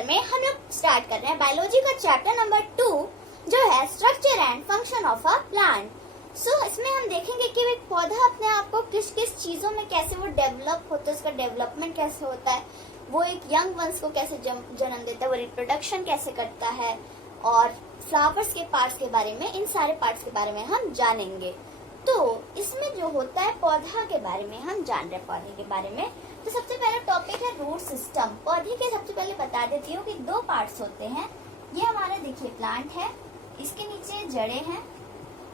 Lecture में हम लोग स्टार्ट कर रहे हैं बायोलॉजी का चैप्टर नंबर 2 जो है structure and function of a plant. So इसमें हम देखेंगे कि एक पौधा अपने आप को किस किस चीजों में कैसे वो डेवलप होता है, उसका डेवलपमेंट कैसे होता है, वो एक यंग वंस को कैसे जन्म देता है, वो रिप्रोडक्शन कैसे करता है, और फ्लावर्स के पार्ट्स के बारे में, इन सारे पार्ट्स के बारे में हम जानेंगे। तो इसमें जो होता है पौधा के बारे में हम जान रहे हैं, पौधे के बारे में। तो सबसे पहला टॉपिक है रूट सिस्टम। पौधे के सबसे पहले बता देती हूँ कि दो पार्ट्स होते हैं। ये हमारा देखिए प्लांट है, इसके नीचे जड़ें हैं,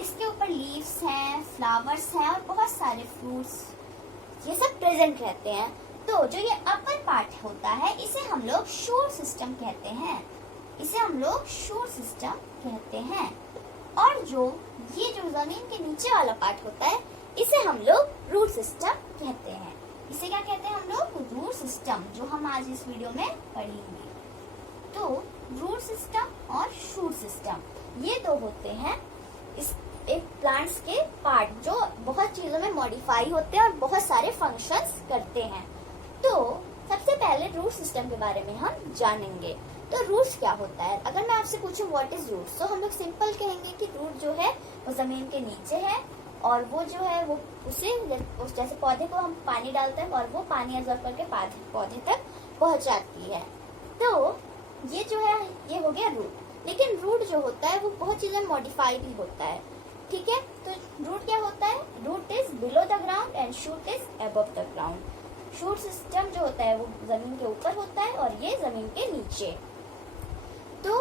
इसके ऊपर लीव्स हैं, फ्लावर्स हैं और बहुत सारे फ्रूट्स ये सब प्रेजेंट रहते हैं। तो जो ये अपर पार्ट होता है इसे हम लोग शूट सिस्टम कहते हैं, इसे हम लोग शूट सिस्टम कहते हैं। और जो ये जो जमीन के नीचे वाला पार्ट होता है इसे हम लोग रूट सिस्टम कहते हैं। इसे क्या कहते हैं हम लोग? रूट सिस्टम, जो हम आज इस वीडियो में पढ़ेंगे। तो रूट सिस्टम और शूट सिस्टम ये दो होते हैं इस एक प्लांट्स के पार्ट जो बहुत चीजों में मॉडिफाई होते हैं और बहुत सारे फंक्शंस करते हैं। तो सबसे पहले रूट सिस्टम के बारे में हम जानेंगे। तो रूट्स क्या होता है? अगर मैं आपसे पूछूं व्हाट इज रूट्स, तो हम लोग सिंपल कहेंगे कि रूट जो है वो जमीन के नीचे है और वो जो है वो उसे जैसे पौधे को हम पानी डालते हैं और वो पानी एब्जॉर्ब करके पौधे तक पहुंचाती है। तो ये जो है ये हो गया रूट। लेकिन रूट जो होता है वो बहुत चीजें मॉडिफाई भी होता है, ठीक है। तो रूट क्या होता है? Root is below the ground and shoot is above the ground. Shoot system जो होता है वो जमीन के ऊपर होता है और ये जमीन के नीचे। तो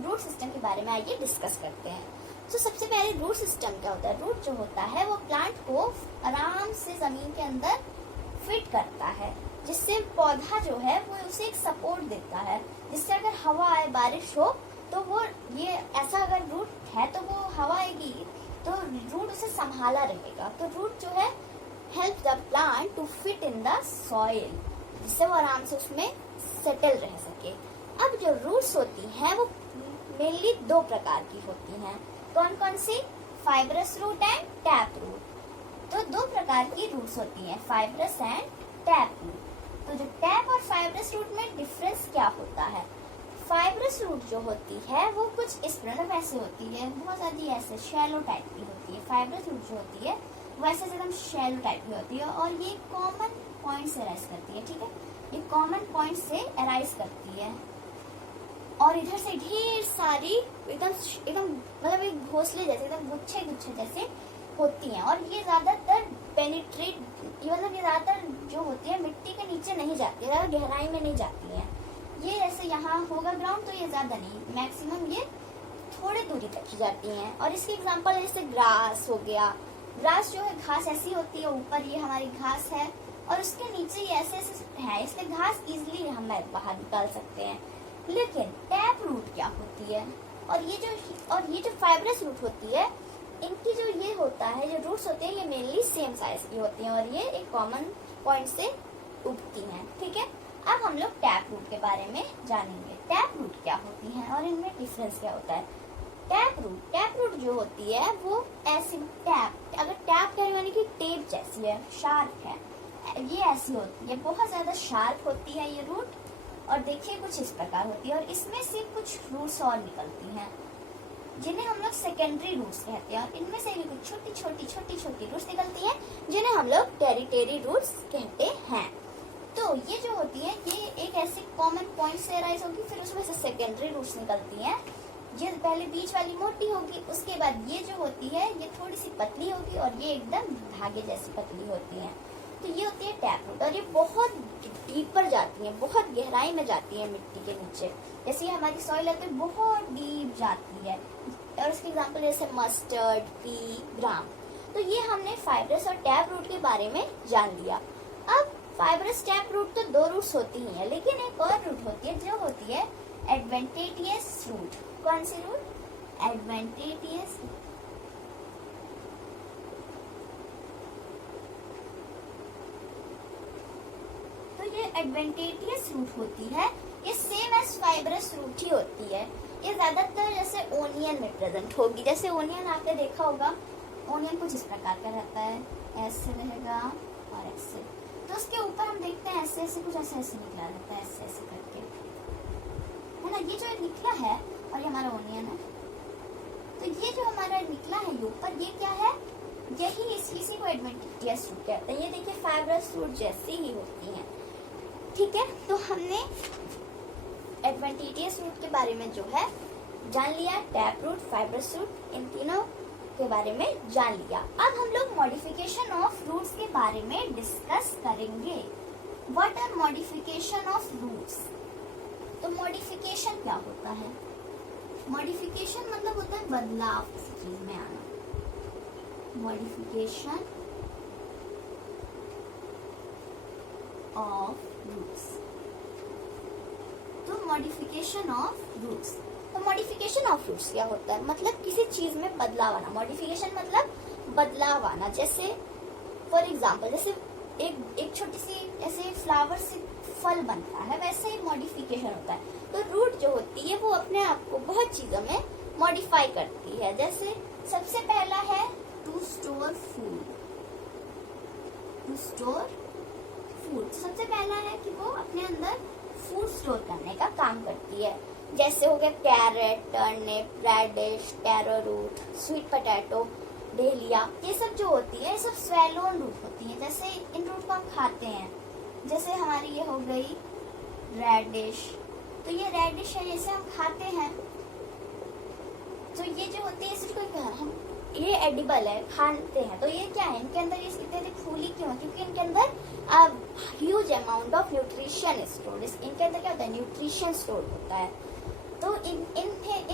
रूट सिस्टम के बारे में आइए डिस्कस करते हैं। तो सबसे पहले रूट सिस्टम क्या होता है? रूट जो होता है वो प्लांट को आराम से जमीन के अंदर फिट करता है, जिससे पौधा जो है वो उसे एक सपोर्ट देता है, जिससे अगर हवा आए, बारिश हो तो वो ये ऐसा अगर रूट है तो वो हवा आएगी तो रूट उसे संभाला रहेगा। तो रूट जो है help the plant to fit in the soil, जिससे वो आराम से उसमें सेटल रह सके। अब जो रूट्स होती हैं वो मेनली दो प्रकार की होती हैं। कौन कौन सी? Fibrous root and tap root. तो दो प्रकार की रूट्स होती हैं, फाइब्रस एंड टैप रूट। तो जो टैप और फाइब्रस रूट में डिफरेंस क्या होता है? फाइब्रस रूट जो होती है वो कुछ इस प्रकार ऐसे होती है, बहुत सारी ऐसे शैलो टाइप की होती है। फाइब्रस रूट जो होती है वो ऐसे एकदम शैलो टाइप की होती है और ये कॉमन पॉइंट से अराइज करती है, ठीक है। ये कॉमन पॉइंट से अराइज करती है और इधर से ढेर सारी एकदम मतलब एक घोंसले जैसे, एकदम गुच्छे गुच्छे जैसे होती हैं। और ये ज्यादातर पेनिट्रेट, मतलब ये ज्यादातर जो होती है मिट्टी के नीचे नहीं जाती है, ज्यादा गहराई में नहीं जाती है। ये जैसे यहाँ होगा ग्राउंड तो ये ज्यादा नहीं, मैक्सिमम ये थोड़ी दूरी तक ही जाती हैं। और इसके एग्जाम्पल जैसे ग्रास हो गया। ग्रास जो है घास ऐसी होती है, ऊपर ये हमारी घास है और उसके नीचे ये ऐसे ऐसे है, इसलिए घास इजिली हम बाहर निकाल सकते हैं। लेकिन टैप रूट क्या होती है? और ये जो फाइब्रस रूट होती है, इनकी जो ये होता है, जो रूट्स होते हैं ये मेनली सेम साइज की होती हैं और ये एक कॉमन पॉइंट से उगती हैं, ठीक है। अब हम लोग टैप रूट के बारे में जानेंगे। टैप रूट क्या होती है और इनमें डिफरेंस क्या होता है? टैप रूट जो होती है वो ऐसी टैप, अगर टैप कहने वाली की टेप जैसी है, शार्प है, ये ऐसी होती है, बहुत ज्यादा शार्प होती है ये रूट। और देखिए कुछ इस प्रकार होती है और इसमें से कुछ रूट्स और निकलती हैं जिन्हें हम लोग सेकेंडरी रूट्स कहते हैं। और इनमें से भी कुछ छोटी छोटी रूट्स निकलती हैं जिन्हें हम लोग टेरिटरी रूट्स कहते हैं। तो ये जो होती है ये एक ऐसे कॉमन पॉइंट से अराइज होगी, फिर उसमें से सेकेंडरी रूट्स निकलती हैं। ये पहले बीच वाली मोटी होगी, उसके बाद ये जो होती है ये थोड़ी सी पतली होगी और ये एकदम धागे जैसी पतली होती है। तो ये होती है टैप रूट और ये बहुत डीपर जाती है, बहुत गहराई में जाती है मिट्टी के नीचे। जैसे ये हमारी सॉइल है तो बहुत डीप जाती है। और इसके एग्जांपल जैसे मस्टर्ड, पी, ग्राम। तो ये हमने फाइब्रस और टैप रूट के बारे में जान लिया। अब फाइब्रस टैप रूट तो दो रूट्स होती ही है, लेकिन एक और रूट होती है जो होती है एडवेंटेटियस रूट। कौन सी रूट? एडवेंटेटियस। एडवेंटेटियस रूट होती है, ये सेम एज फाइब्रस रूट ही होती है। ये ज्यादातर जैसे ओनियन में प्रेजेंट होगी। जैसे ओनियन आपने देखा होगा, ओनियन कुछ इस प्रकार का रहता है, ऐसे रहेगा और ऐसे। तो उसके ऊपर हम देखते हैं ऐसे ऐसे कुछ ऐसे ऐसे निकला रहता है, ऐसे ऐसे करके। ना, ये जो निकला है और ये हमारा ओनियन है, तो ये जो हमारा निकला है ऊपर, ये क्या है, यही इसी को एडवेंटिशियस रूट कहते हैं। ये देखिए फाइब्रस रूट जैसी ही होती हैं, ठीक है। तो हमने एडवेंटिशियस रूट के बारे में जो है जान लिया, टैप रूट, फाइब्रस रूट, इन तीनों के बारे में जान लिया। अब हम लोग मॉडिफिकेशन ऑफ रूट्स के बारे में डिस्कस करेंगे। What are modification of roots? तो मॉडिफिकेशन क्या होता है? मॉडिफिकेशन मतलब होता है बदलाव किसी चीज में आना। Modification of roots. तो मॉडिफिकेशन ऑफ रूट्स, तो मॉडिफिकेशन ऑफ रूट्स क्या होता है? मतलब किसी चीज में बदलाव आना। मॉडिफिकेशन मतलब बदलाव आना। जैसे फॉर एग्जाम्पल, जैसे एक छोटी सी ऐसे फ्लावर से फल बनता है, वैसे ही मॉडिफिकेशन होता है। तो रूट जो होती है वो अपने आप को बहुत चीजों में मॉडिफाई करती है। जैसे सबसे पहला है to store food. To store food सबसे पहला है कि वो अपने अंदर फूड स्टोर करने का काम करती है। जैसे हो गया carrot, turnip, radish, taro root, sweet potato, dahlia, ये सब जो होती है ये सब स्वेलोन रूट होती है। जैसे इन रूट को हम खाते हैं, जैसे हमारी ये हो गई रेडिश, तो ये रेडिश है, जैसे हम खाते हैं तो ये जो होती है इसको हम ये एडिबल है, खाते हैं। तो ये क्या है, इनके अंदर ये इतनी फूली क्यों है? क्योंकि इनके अंदर huge amount of nutrition store, इनके अंदर क्या होता है, न्यूट्रिशन स्टोर होता है। तो इन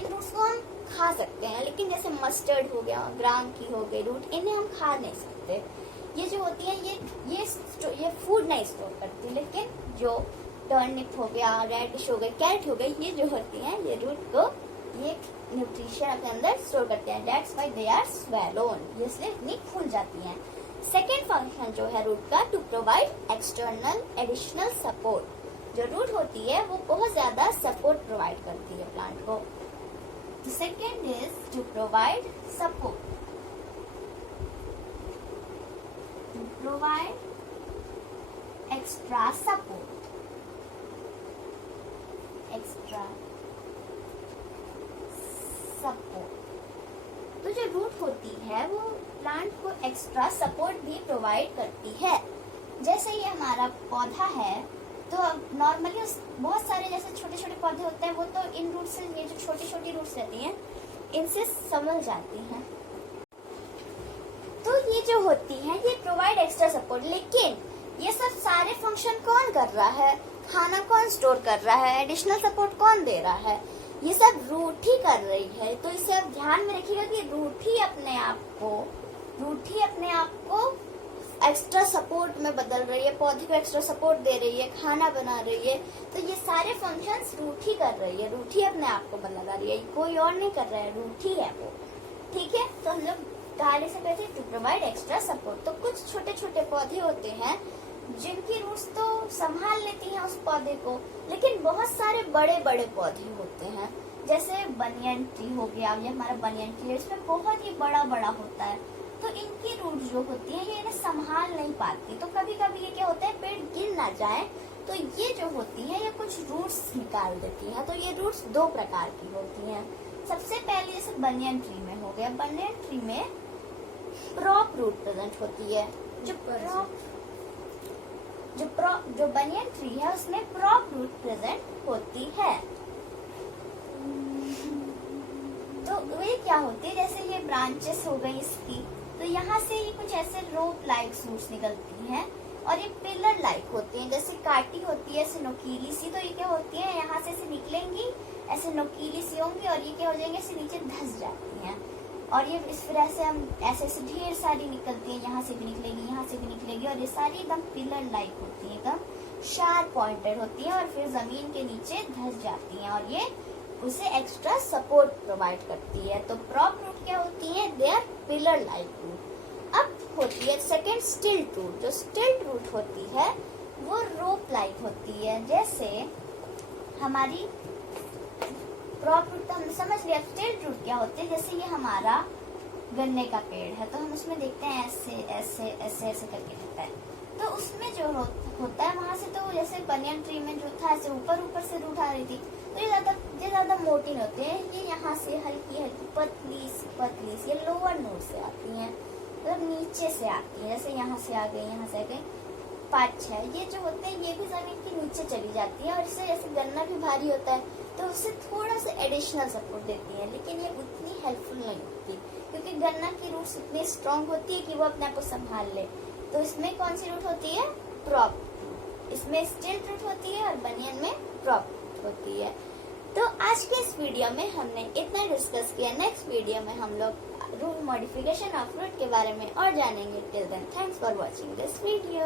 रूट्स को हम खा सकते हैं, लेकिन जैसे मस्टर्ड हो गया, ग्राम की हो गई रूट, इन्हें हम खा नहीं सकते। ये जो होती है ये फूड नहीं स्टोर करती, लेकिन जो टर्निप हो गया, रेडिश हो गई, कैरेट हो गई, ये जो होती है ये रूट को ये न्यूट्रिशन अपने अंदर स्टोर करते हैं। That's why they are swollen, ये इसलिए इतनी फूल जाती हैं। सेकेंड फंक्शन जो है रूट का, to provide external additional support. जो रूट होती है वो बहुत ज्यादा सपोर्ट प्रोवाइड करती है प्लांट को। Second is to provide support. To provide extra support. Extra support. तो जो रूट होती है वो प्लांट को एक्स्ट्रा सपोर्ट भी प्रोवाइड करती है। जैसे ये हमारा पौधा है, तो नॉर्मली बहुत सारे जैसे छोटे छोटे पौधे होते हैं, वो तो इन रूट से, ये जो छोटी छोटी रूट्स रहती हैं इनसे संभल जाती हैं। तो ये जो होती है ये प्रोवाइड एक्स्ट्रा सपोर्ट। लेकिन ये सब सारे फंक्शन कौन कर रहा है? खाना कौन स्टोर कर रहा है? एडिशनल सपोर्ट कौन दे रहा है? ये सब रूट ही कर रही है। तो इसे आप ध्यान में रखिएगा कि रूट ही अपने आप को एक्स्ट्रा सपोर्ट में बदल रही है, पौधे को एक्स्ट्रा सपोर्ट दे रही है, खाना बना रही है। तो ये सारे फंक्शंस रूट ही कर रही है, रूट ही अपने आप को लगा रही है, कोई और नहीं कर रहा है, रूट ही है वो। ठीक है, तो हम लोग पहले से कहते हैं टू प्रोवाइड एक्स्ट्रा सपोर्ट। तो कुछ छोटे छोटे पौधे होते हैं जिनकी रूट्स तो संभाल लेती हैं उस पौधे को, लेकिन बहुत सारे बड़े बड़े पौधे होते हैं, जैसे बनियन ट्री हो गया, ये हमारा बनियन ट्री है, इसमें बहुत ही बड़ा बड़ा होता है। तो इनकी रूट जो होती है ये इन्हें संभाल नहीं पाती। तो कभी कभी ये क्या होता है, पेड़ गिर ना जाए, तो ये जो होती है ये कुछ रूट्स निकाल देती है। तो ये रूट्स दो प्रकार की होती हैं। सबसे पहले जैसे बनियन ट्री में हो गया, बनियन ट्री में प्रॉप रूट प्रेजेंट होती है। जो बनियन ट्री है उसमें प्रॉप रूट प्रेजेंट होती है। तो वे क्या होती है, जैसे ये ब्रांचेस हो गई इसकी, तो यहाँ से ये कुछ ऐसे रोप लाइक सूट्स निकलती हैं और ये पिलर लाइक होती हैं। जैसे काटी होती है ऐसे नोकीली सी, तो ये क्या होती है, यहाँ से ऐसे निकलेंगी, ऐसे नोकीली सी होंगी और ये क्या हो जाएंगे, ऐसे नीचे धंस जाती हैं। और ये इस तरह से हम ऐसे ऐसे ढेर सारी निकलती है, यहाँ से भी निकलेगी, यहाँ से भी निकलेगी, और ये सारी एकदम पिलर लाइक होती है, एकदम शार्प पॉइंटेड होती है और फिर जमीन के नीचे धंस जाती हैं और ये उसे एक्स्ट्रा सपोर्ट प्रोवाइड करती है। तो प्रॉप रूट क्या होती है, they are pillar like root. अब होती है सेकेंड स्टिल्ट रूट। जो स्टिल्ट रूट होती है वो रोप लाइक होती है। जैसे हमारी प्रॉप रूट तो हमने समझ लिया, स्टिल्ट रूट क्या होते हैं, जैसे ये हमारा गन्ने का पेड़ है, तो हम उसमें देखते हैं ऐसे ऐसे ऐसे ऐसे करके रहता है। तो उसमें जो होता है वहां से, तो जैसे बनियन ट्री में जो था ऐसे ऊपर ऊपर से रूट आ रही थी, तो ये ज्यादा मोटी होते हैं, ये यहाँ से हल्की हल्की पतली सी ये लोअर नोड से आती हैं, मतलब नीचे से आती है, जैसे यहाँ से आ गई, यहाँ से आ गई 5-6, ये जो होते हैं ये भी जमीन के नीचे चली जाती है, और इससे जैसे गन्ना भी भारी होता है तो उससे थोड़ा सा एडिशनल सपोर्ट देती है, लेकिन ये उतनी हेल्पफुल नहीं होती, क्योंकि गन्ना की रूट्स इतनी स्ट्रांग होती है कि वो अपने आप को संभाल ले। तो इसमें कौन सी रूट होती है? प्रॉप। इसमें स्टिल्ट रूट होती है और बनियन में प्रॉप होती है। तो आज के इस वीडियो में हमने इतना डिस्कस किया। नेक्स्ट वीडियो में हम लोग रूट मॉडिफिकेशन ऑफ रूट के बारे में और जानेंगे। Till then thanks for watching this video.